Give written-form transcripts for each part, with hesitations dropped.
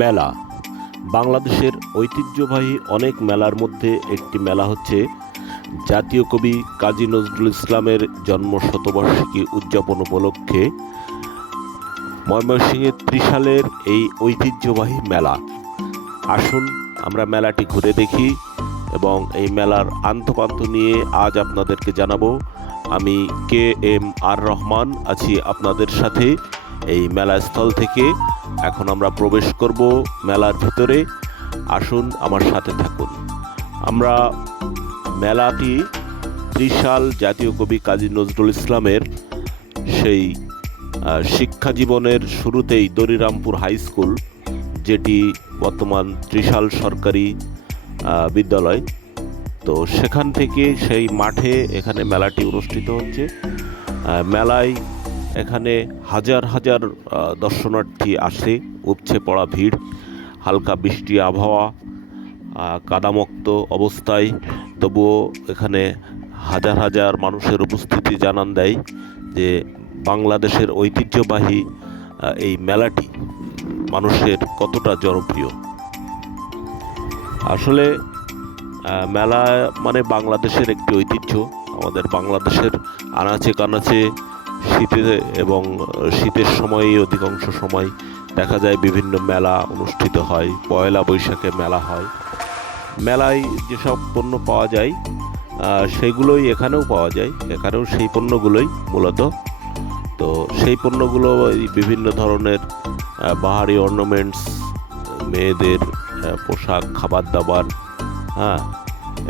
মেলা বাংলাদেশের ঐতিহ্যবাহী অনেক মেলার মধ্যে একটি মেলা হচ্ছে জাতীয় কবি কাজী নজরুল ইসলামের জন্ম শতবার্ষিকী উদযাপন উপলক্ষে ময়মনসিংহের ত্রিশালের এই ঐতিহ্যবাহী মেলা। আসুন আমরা মেলাটি ঘুরে দেখি এবং এই মেলার আন্তঃপান্ত নিয়ে আজ আপনাদেরকে জানাবো। আমি KM রহমান আছি আপনাদের সাথে এই মেলাস্থল থেকে। এখন আমরা প্রবেশ করব মেলার ভিতরে। আসুন আমার সাথে থাকুন। আমরা মেলাটি ত্রিশাল জাতীয় কবি কাজী নজরুল ইসলামের সেই শিক্ষা জীবনের শুরুতেই দরিরামপুর হাই স্কুল, যেটি বর্তমান ত্রিশাল সরকারি বিদ্যালয়, তো সেখান থেকে সেই মাঠে এখানে মেলাটি অনুষ্ঠিত হচ্ছে। মেলায় এখানে হাজার হাজার দর্শনার্থী আসে, উপচে পড়া ভিড়, হালকা বৃষ্টি আবহাওয়া, কাদামুক্ত অবস্থায়, তবুও এখানে হাজার হাজার মানুষের উপস্থিতি জানান দেয় যে বাংলাদেশের ঐতিহ্যবাহী এই মেলাটি মানুষের কতটা জনপ্রিয়। আসলে মেলা মানে বাংলাদেশের একটি ঐতিহ্য। আমাদের বাংলাদেশের আনাচে কানাচে শীতের সময়ে অধিকাংশ সময় দেখা যায় বিভিন্ন মেলা অনুষ্ঠিত হয়। পয়লা বৈশাখে মেলা হয়। মেলায় যেসব পণ্য পাওয়া যায় সেগুলোই এখানেও পাওয়া যায়। এখানেও সেই পণ্যগুলোই মূলত। তো সেই পণ্যগুলো বিভিন্ন ধরনের বাহারি অর্নামেন্টস, মেয়েদের পোশাক, খাবার দাবার,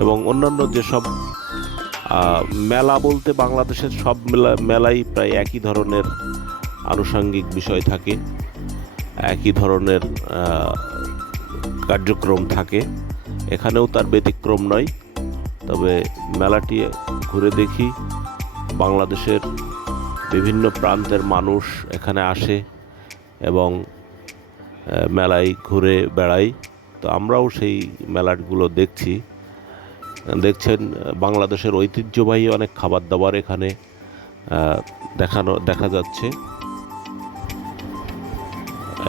এবং অন্যান্য যেসব মেলা বলতে বাংলাদেশের সব মেলাই প্রায় একই ধরনের আনুষঙ্গিক বিষয় থাকে, একই ধরনের কার্যক্রম থাকে। এখানেও তার ব্যতিক্রম নয়। তবে মেলাটি ঘুরে দেখি, বাংলাদেশের বিভিন্ন প্রান্তের মানুষ এখানে আসে এবং মেলায় ঘুরে বেড়ায়। তো আমরাও সেই মেলাগুলো দেখছেন বাংলাদেশের ঐতিহ্যবাহী অনেক খাবার দাবার এখানে দেখা যাচ্ছে।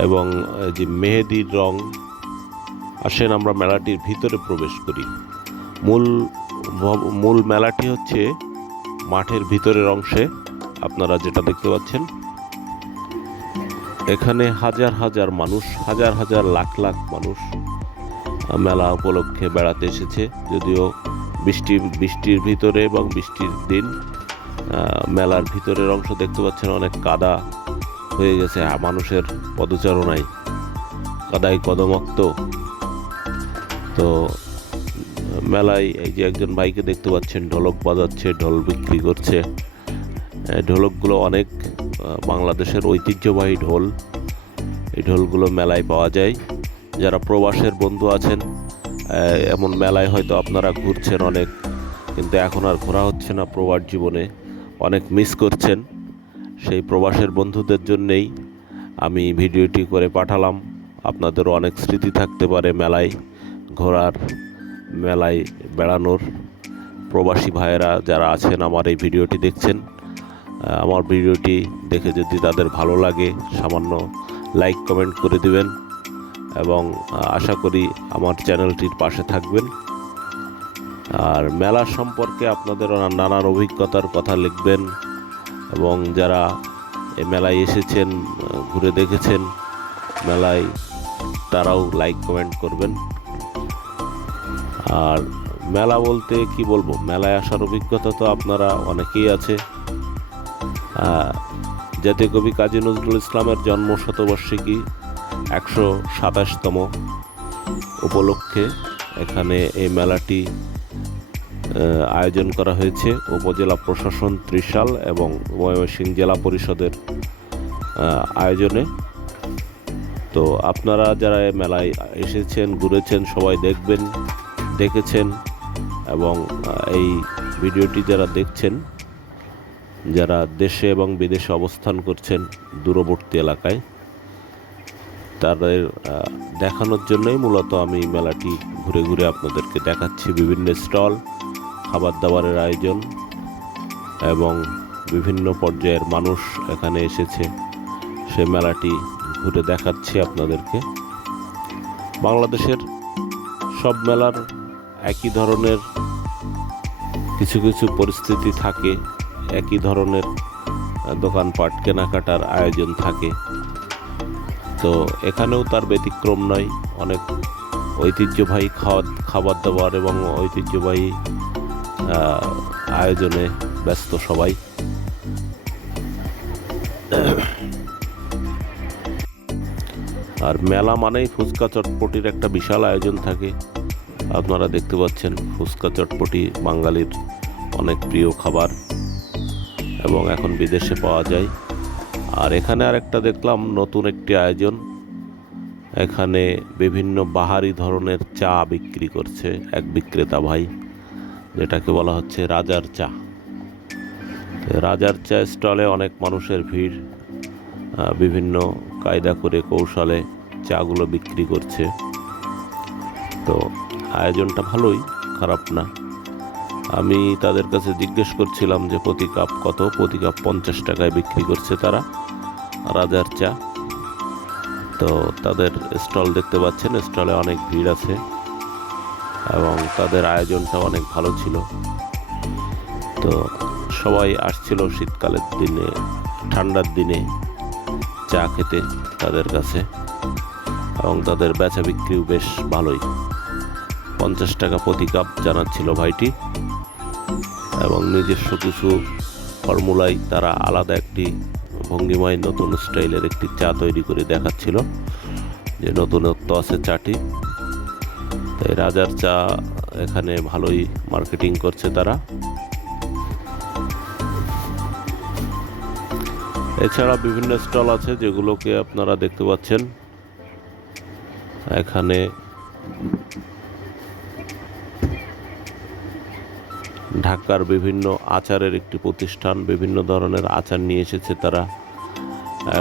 এবং যে মেহেদির রং, আসেন আমরা মেলাটির ভিতরে প্রবেশ করি। মূল মেলাটি হচ্ছে মাঠের ভিতরের অংশে। আপনারা যেটা দেখতে পাচ্ছেন, এখানে হাজার হাজার মানুষ, হাজার হাজার লাখ লাখ মানুষ মেলা উপলক্ষে বেড়াতে এসেছে। যদিও বৃষ্টির ভিতরে এবং বৃষ্টির দিন মেলার ভিতরের অংশ দেখতে পাচ্ছেন অনেক কাদা হয়ে গেছে মানুষের পদচারণায়, কাদায় কদমক্ত। তো মেলায় এই যে একজন ভাইকে দেখতে পাচ্ছেন ঢোলক বাজাচ্ছে, ঢোল বিক্রি করছে। ঢোলকগুলো অনেক বাংলাদেশের ঐতিহ্যবাহী ঢোল। এই ঢোলগুলো মেলায় পাওয়া যায়। যারা প্রবাসের বন্ধু আছেন, এমন মেলায় হয়তো আপনারা ঘুরছেন অনেক, কিন্তু এখন আর ঘোরা হচ্ছে না, প্রবাস জীবনে অনেক মিস করছেন। সেই প্রবাসের বন্ধুদের জন্যেই আমি ভিডিওটি করে পাঠালাম। আপনাদেরও অনেক স্মৃতি থাকতে পারে মেলায় ঘোরার, মেলায় বেড়ানোর। প্রবাসী ভাইয়েরা যারা আছেন আমার এই ভিডিওটি দেখছেন, আমার ভিডিওটি দেখে যদি তাদের ভালো লাগে সামান্য লাইক কমেন্ট করে দিবেন এবং আশা করি আমার চ্যানেলটির পাশে থাকবেন। আর মেলা সম্পর্কে আপনাদের নানান অভিজ্ঞতার কথা লিখবেন এবং যারা এই মেলায় এসেছেন, ঘুরে দেখেছেন মেলায়, তারাও লাইক কমেন্ট করবেন। আর মেলা বলতে কি বলবো, মেলায় আসার অভিজ্ঞতা তো আপনারা অনেকেই আছে। জাতীয় কবি কাজী নজরুল ইসলামের জন্ম শতবার্ষিকী 127তম উপলক্ষে এখানে এই মেলাটি আয়োজন করা হয়েছে উপজেলা প্রশাসন ত্রিশাল এবং ময়মনসিংহ জেলা পরিষদের আয়োজনে। তো আপনারা যারা মেলায় এসেছেন, ঘুরেছেন, সবাই দেখেছেন এবং এই ভিডিওটি যারা দেখছেন, যারা দেশে এবং বিদেশে অবস্থান করছেন দূরবর্তী এলাকায়, তাদের দেখানোর জন্যই মূলত আমি মেলাটি ঘুরে ঘুরে আপনাদেরকে দেখাচ্ছি। বিভিন্ন স্টল, খাবার দাবারের আয়োজন এবং বিভিন্ন পর্যায়ের মানুষ এখানে এসেছে, সে মেলাটি ঘুরে দেখাচ্ছি আপনাদেরকে। বাংলাদেশের সব মেলার একই ধরনের কিছু কিছু পরিস্থিতি থাকে, একই ধরনের দোকানপাট কেনাকাটার আয়োজন থাকে। তো এখানেও তার ব্যতিক্রম নয়। অনেক ঐতিহ্যবাহী খাবার দাবার এবং ঐতিহ্যবাহী আয়োজনে ব্যস্ত সবাই। আর মেলা মানেই ফুচকা চটপটির একটা বিশাল আয়োজন থাকে। আপনারা দেখতে পাচ্ছেন ফুচকা চটপটি বাঙালির অনেক প্রিয় খাবার এবং এখন বিদেশে পাওয়া যায়। আর এখানে আরেকটা দেখলাম নতুন একটি আয়োজন, এখানে বিভিন্ন বাহারি ধরনের চা বিক্রি করছে এক বিক্রেতা ভাই, যেটাকে বলা হচ্ছে রাজার চা। রাজার চা স্টলে অনেক মানুষের ভিড়, বিভিন্ন কায়দা করে কৌশলে চাগুলো বিক্রি করছে। তো আয়োজনটা ভালোই, খারাপ না। আমি তাদের কাছে জিজ্ঞেস করছিলাম যে প্রতি কাপ কত। প্রতি কাপ 50 টাকায় বিক্রি করছে তারা রাজার চা। তো তাদের স্টল দেখতে পাচ্ছেন, স্টলে অনেক ভিড় আছে এবং তাদের আয়োজনটা অনেক ভালো ছিল। তো সবাই আসছিল শীতকালের দিনে, ঠান্ডার দিনে চা খেতে তাদের কাছে, এবং তাদের বেচা বিক্রিও বেশ ভালোই। 50 টাকা প্রতি কাপ জানাচ্ছিল ভাইটি, এবং নিজস্ব কিছু ফর্মুলায় তারা আলাদা একটি ভঙ্গিমায় নতুন স্টাইলের একটি চা তৈরি করে দেখাচ্ছিল যে নতুনত্ব আছে চাটি। তাই রাজার চা এখানে ভালোই মার্কেটিং করছে তারা। এছাড়া বিভিন্ন স্টল আছে যেগুলোকে আপনারা দেখতে পাচ্ছেন। এখানে ঢাকার বিভিন্ন আচারের একটি প্রতিষ্ঠান, বিভিন্ন ধরনের আচার নিয়ে এসেছে তারা,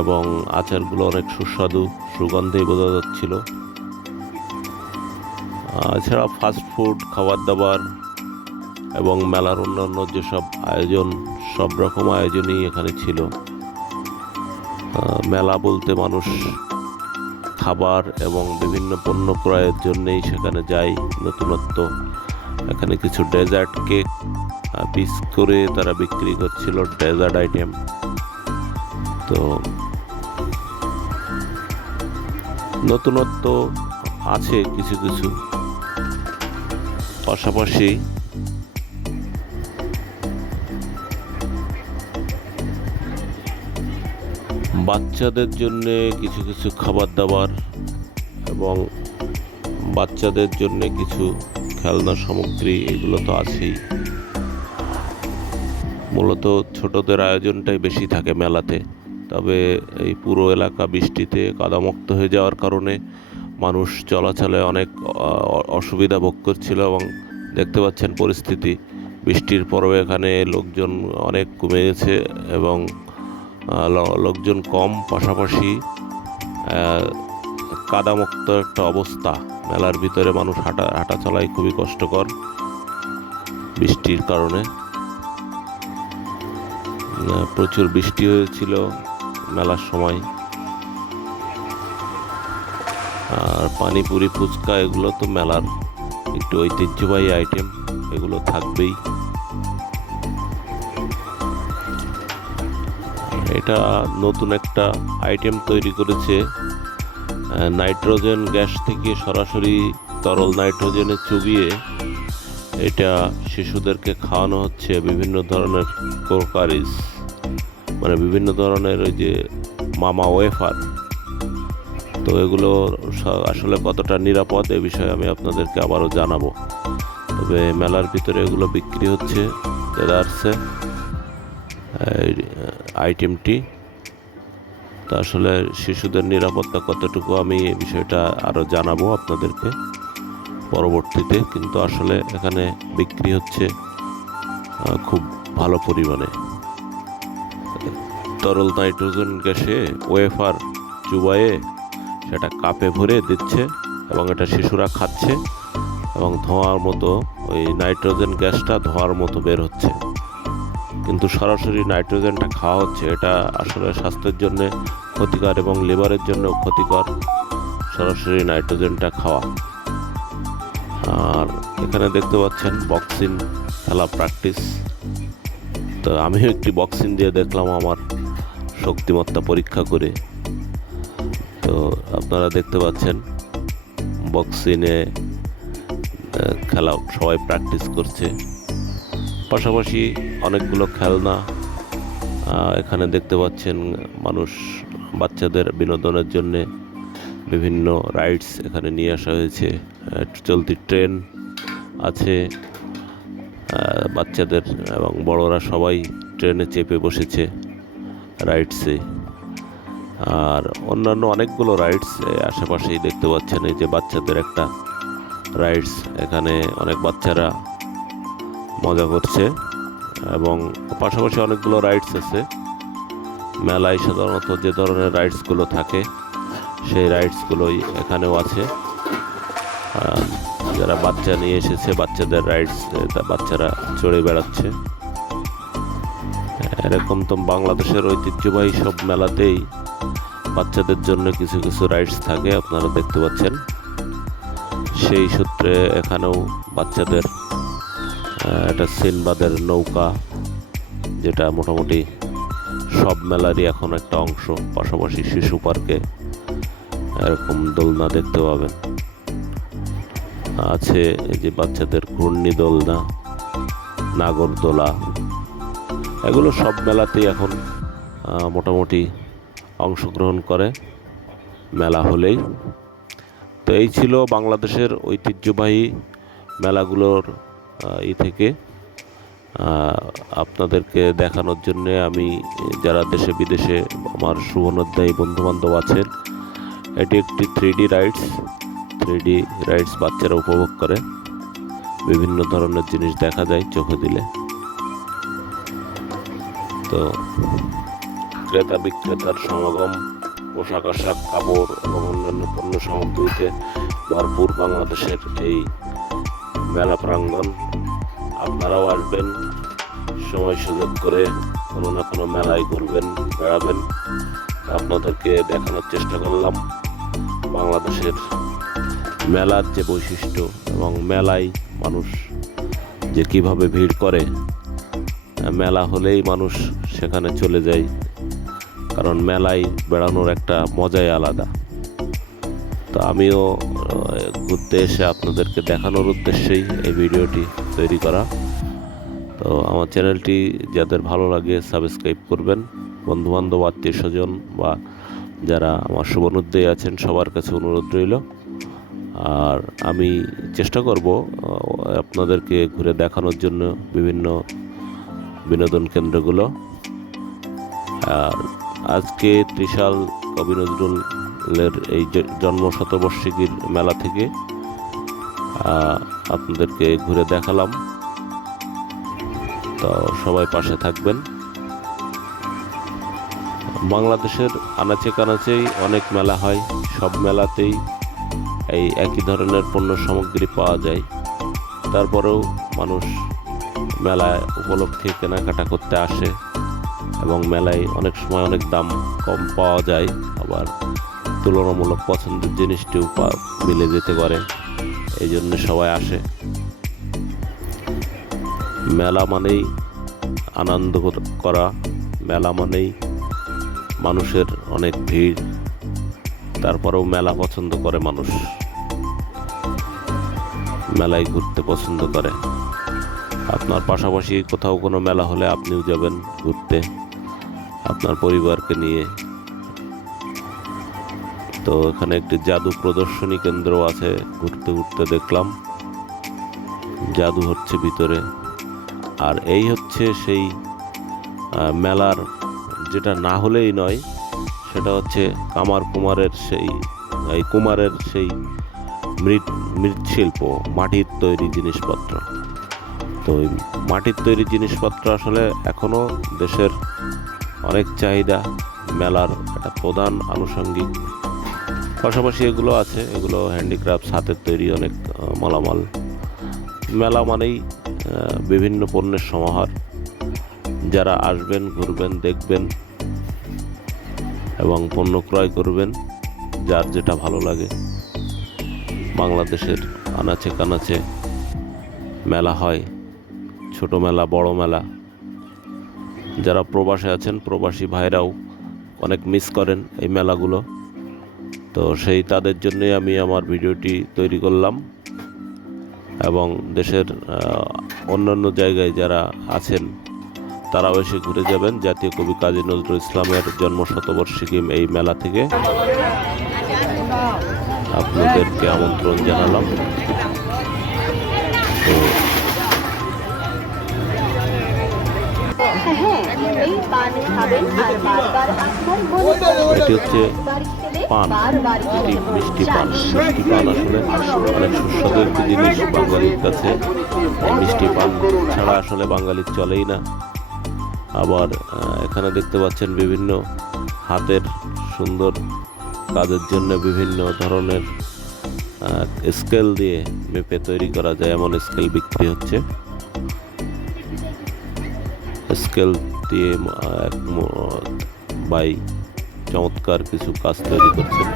এবং আচারগুলো অনেক সুস্বাদু, সুগন্ধেই বোঝা যাচ্ছিল। এছাড়া ফাস্ট ফুড, খাবার দাবার এবং মেলার অন্যান্য যেসব আয়োজন, সব রকম আয়োজনই এখানে ছিল। মেলা বলতে মানুষ খাবার এবং বিভিন্ন পণ্য ক্রয়ের জন্যেই সেখানে যায়। নতুনত্ব এখানে কিছু ডেজার্ট কেক পিস করে তারা বিক্রি করছিল, ডেজার্ট আইটেম। তো নতুনত্ব আছে কিছু কিছু, পাশাপাশি বাচ্চাদের জন্য কিছু কিছু খাবার দাবার এবং বাচ্চাদের জন্য কিছু খেলনা সামগ্রী, এগুলো তো আছেই। মূলত ছোটদের আয়োজনটাই বেশি থাকে মেলাতে। তবে এই পুরো এলাকা বৃষ্টিতে কাদামুক্ত হয়ে যাওয়ার কারণে মানুষ চলাচলে অনেক অসুবিধা ভোগ করছিল, এবং দেখতে পাচ্ছেন পরিস্থিতি, বৃষ্টির পরেও এখানে লোকজন অনেক কমে গেছে এবং লোকজন কম, পাশাপাশি কাদামুক্ত একটা অবস্থা। মেলার ভিতরে মানুষ হাঁটা চলাই খুবই কষ্টকর বৃষ্টির কারণে। প্রচুর বৃষ্টি হয়েছিল মেলার সময়। আর পানিপুরি, ফুচকা এগুলো তো মেলার একটু ঐতিহ্যবাহী আইটেম, এগুলো থাকবেই। এটা নতুন একটা আইটেম তৈরি করেছে, নাইট্রোজেন গ্যাস থেকে সরাসরি তরল নাইট্রোজেনে চুবিয়ে এটা শিশুদেরকে খাওয়ানো হচ্ছে। বিভিন্ন ধরনের কোকারিজ, মানে বিভিন্ন ধরনের ওই যে মামা ওয়েফার। তো এগুলো আসলে কতটা নিরাপদ এ বিষয়ে আমি আপনাদেরকে আবারও জানাবো। তবে মেলার ভিতরে এগুলো বিক্রি হচ্ছে দেদারসে আইটেমটি। তো আসলে শিশুদের নিরাপত্তা কতটুকু আমি এই বিষয়টা আরও জানাবো আপনাদেরকে পরবর্তীতে। কিন্তু আসলে এখানে বিক্রি হচ্ছে খুব ভালো পরিমাণে। তরল নাইট্রোজেন গ্যাসে ওয়েফার চুবায়ে সেটা কাপে ভরে দিচ্ছে এবং এটা শিশুরা খাচ্ছে, এবং ধোঁয়ার মতো ওই নাইট্রোজেন গ্যাসটা ধোঁয়ার মতো বের হচ্ছে। কিন্তু সরাসরি নাইট্রোজেনটা খাওয়া হচ্ছে, এটা আসলে স্বাস্থ্যের জন্য ক্ষতিকর এবং লিভারের জন্য ক্ষতিকর। সরাসরি নাইট্রোজেনটা খাওয়া। আর এখানে দেখতে পাচ্ছেন বক্সিং খেলা প্র্যাকটিস। তো আমিও একটি বক্সিং দিয়ে দেখলাম আমার শক্তিমত্তা পরীক্ষা করে। তো আপনারা দেখতে পাচ্ছেন বক্সিংয়ে খেলা সবাই প্র্যাকটিস করছে, পাশাপাশি অনেকগুলো খেলনা এখানে দেখতে পাচ্ছেন। মানুষ বাচ্চাদের বিনোদনের জন্যে বিভিন্ন রাইডস এখানে নিয়ে আসা হয়েছে। চলতি ট্রেন আছে, বাচ্চাদের এবং বড়রা সবাই ট্রেনে চেপে বসেছে রাইডসে। আর অন্যান্য অনেকগুলো রাইডস আশেপাশেই দেখতে পাচ্ছেন। এই যে বাচ্চাদের একটা রাইডস, এখানে অনেক বাচ্চারা মজা করছে এবং পাশাপাশি অনেকগুলো রাইডস আছে। মেলায় সাধারণত যে ধরনের রাইডসগুলো থাকে সেই রাইডসগুলোই এখানেও আছে। যারা বাচ্চা নিয়ে এসেছে বাচ্চাদের রাইডস বাচ্চারা চড়ে বেড়াচ্ছে। এরকম তো বাংলাদেশের ঐতিহ্যবাহী সব মেলাতেই বাচ্চাদের জন্য কিছু কিছু রাইডস থাকে, আপনারা দেখতে পাচ্ছেন। সেই সূত্রে এখানেও বাচ্চাদের একটা সিনবাদের নৌকা, যেটা মোটামুটি সব মেলারই এখন একটা অংশ। পাশাপাশি শিশু পার্কে এরকম দোলনা দেখতে পাবেন। আছে এই যে বাচ্চাদের ঘূর্ণি দোলনা, নাগরদোলা, এগুলো সব মেলাতেই এখন মোটামুটি অংশগ্রহণ করে মেলা হলেই। তো এই ছিল বাংলাদেশের ঐতিহ্যবাহী মেলাগুলোর থেকে আপনাদেরকে দেখানোর জন্যে আমি, যারা দেশে বিদেশে আমার শুভনোদ্যায়ী বন্ধুবান্ধব আছেন, এটি একটি 3D রাইডস বাচ্চারা উপভোগ করে। বিভিন্ন ধরনের জিনিস দেখা যায় চোখে দিলে। তো ক্রেতা বিক্রেতার সমাগম, পোশাক আশাক, কাপড় এবং অন্যান্য পণ্য সামগ্রীতে ভরপুর বাংলাদেশের এই মেলা প্রাঙ্গণ। আপনারাও আসবেন, সময় সুযোগ করে কোনো না কোনো মেলায় ঘুরবেন, বেড়াবেন। আপনাদেরকে দেখানোর চেষ্টা করলাম বাংলাদেশের মেলার যে বৈশিষ্ট্য এবং মেলায় মানুষ যে কিভাবে ভিড় করে। মেলা হলেই মানুষ সেখানে চলে যায়, কারণ মেলায় বেড়ানোর একটা মজাই আলাদা। তো আমিও ঘুরতে এসে আপনাদেরকে দেখানোর উদ্দেশ্যেই এই ভিডিওটি তৈরি করা। তো আমার চ্যানেলটি যাদের ভালো লাগে সাবস্ক্রাইব করবেন। বন্ধুবান্ধব, আত্মীয় স্বজন বা যারা আমার শুভনোদ্যায়ী আছেন সবার কাছে অনুরোধ রইল। আর আমি চেষ্টা করব আপনাদেরকে ঘুরে দেখানোর জন্য বিভিন্ন বিনোদন কেন্দ্রগুলো। আর আজকে ত্রিশাল কবি নজরুলের এই জন্মশতবার্ষিকীর মেলা থেকে আপনাদেরকে ঘুরে দেখালাম। তো সবাই পাশে থাকবেন। বাংলাদেশের আনাচে কানাচেই অনেক মেলা হয়, সব মেলাতেই এই একই ধরনের পণ্য সামগ্রী পাওয়া যায়। তারপরেও মানুষ মেলায় উপলক্ষে কেনাকাটা করতে আসে এবং মেলায় অনেক সময় অনেক দাম কম পাওয়া যায়, আবার তুলনামূলক পছন্দের জিনিসটিও মিলে যেতে পারে। এই জন্য সবাই আসে। মেলা মানেই আনন্দ করা, মেলা মানেই মানুষের অনেক ভিড়। তারপরেও মেলা পছন্দ করে মানুষ, মেলায় ঘুরতে পছন্দ করে। আপনার পাশাপাশি কোথাও কোনো মেলা হলে আপনিও যাবেন ঘুরতে আপনার পরিবারকে নিয়ে। তো এখানে একটি জাদু প্রদর্শনী কেন্দ্র আছে, ঘুরতে ঘুরতে দেখলাম জাদু হচ্ছে ভিতরে। আর এই হচ্ছে সেই মেলার, যেটা না হলেই নয়, সেটা হচ্ছে কুমারের সেই মৃৎশিল্প, মাটির তৈরি জিনিসপত্র। তো ওই মাটির তৈরি জিনিসপত্র আসলে এখনও দেশের অনেক চাহিদা, মেলার একটা প্রধান আনুষঙ্গিক। পাশাপাশি এগুলো আছে, এগুলো হ্যান্ডিক্রাফটস, হাতের তৈরি অনেক মালামাল। মেলা মানেই বিভিন্ন পণ্যের সমাহার। যারা আসবেন, ঘুরবেন, দেখবেন এবং পণ্য ক্রয় করবেন, যার যেটা ভালো লাগে। বাংলাদেশের আনাচে কানাচে মেলা হয়, ছোট মেলা, বড় মেলা। যারা প্রবাসে আছেন, প্রবাসী ভাইরাও অনেক মিস করেন এই মেলাগুলো। তো তাদের জন্যই আমি আমার ভিডিওটি তৈরি করলাম। এবং দেশের অন্যান্য জায়গায় যারা আছেন তারাও এসে ঘুরে যাবেন। জাতীয় কবি কাজী নজরুল ইসলামের জন্ম শতবার্ষিকী এই মেলা থেকে আপনাদেরকে আমন্ত্রণ জানালাম। তো এটি হচ্ছে পান, এটি মিষ্টি পান। মিষ্টি পান আসলে অনেক সুস্বাদু একটি জিনিস বাঙালির কাছে। এই মিষ্টি পান ছাড়া আসলে বাঙালির চলেই না। আবার এখানে দেখতে পাচ্ছেন বিভিন্ন হাতের সুন্দর কাজের জন্য বিভিন্ন ধরনের স্কেল দিয়ে মেপে তৈরি করা যায় এমন স্কেল বিক্রি হচ্ছে। স্কেল দিয়ে এক ভাই চমৎকার কিছু কাজ তৈরি করছেন।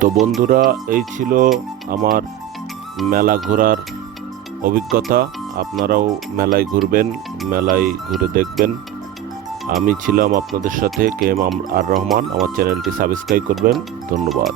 তো বন্ধুরা, এই ছিল আমার মেলা ঘোরার অভিজ্ঞতা। আপনারাও মেলায় ঘুরবেন, মেলায় ঘুরে দেখবেন। আমি ছিলাম আপনাদের সাথে KM আর রহমান। আমার চ্যানেলটি সাবস্ক্রাইব করবেন। ধন্যবাদ।